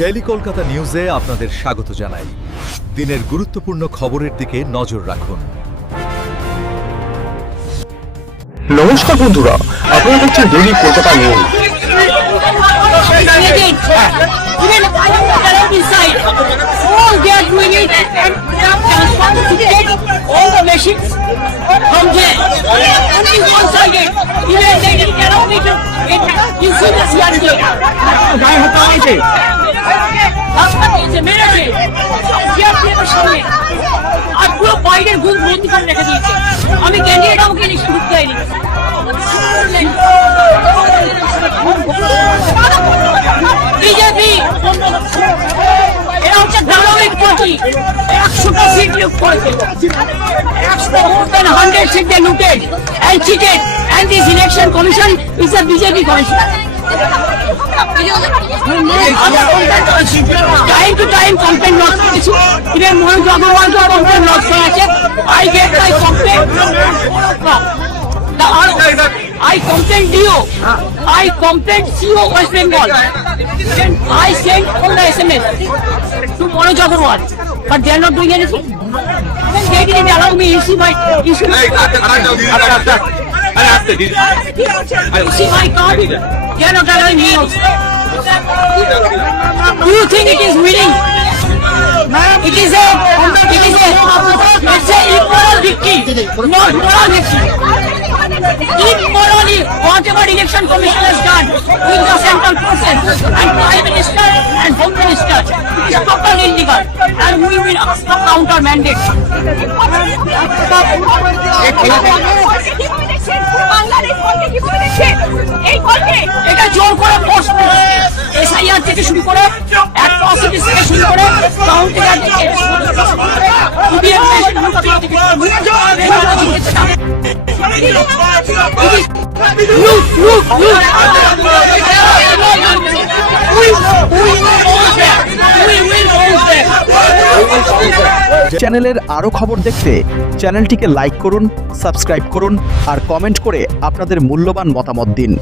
Daily Kolkata নিউজে আপনাদের স্বাগত জানাই। দিনের গুরুত্বপূর্ণ খবরের দিকে নজর রাখুন। নমস্কার বন্ধুরা, আপনারা দেখছেন ডেইলি কলকাতা নিউজ। আর পুরো বাইরের ঘুম বন্দি করে রেখে দিয়েছে। আমি ক্যান্ডিডেট আমাকে ইলেকশন ঢুকতে হয়নি। বিজেপি এরা হচ্ছে গ্রামের পার্টি। 100টা সিট লুট করেছে। 100 seat they looted and cheated, and this election commission is a BJP commission. Time to time complaint lodge করেছি। even Mohit Agarwal ko complaint lodge করা আছে। I get my complaint from I complained DO, I complained CO West Bengal, and I sent all the SMS to Mohit Agarwal, but they are not doing anything. Then they didn't allow me issue my see my card. They are not allowing me also. Do you think it is winning? It is a immoral victory, not moral victory. Immorally, whatever election commission has done with the central forces and prime minister and home minister, it is totally illegal, and we will counter mandate. এটা জোর করে force করে SIR থেকে শুরু করে atrocities থেকে শুরু করে কাউন্টার থেকে চ্যানেলের আরো খবর দেখতে চ্যানেলটিকে লাইক করুন, সাবস্ক্রাইব করুন আর কমেন্ট করে আপনাদের মূল্যবান মতামত দিন।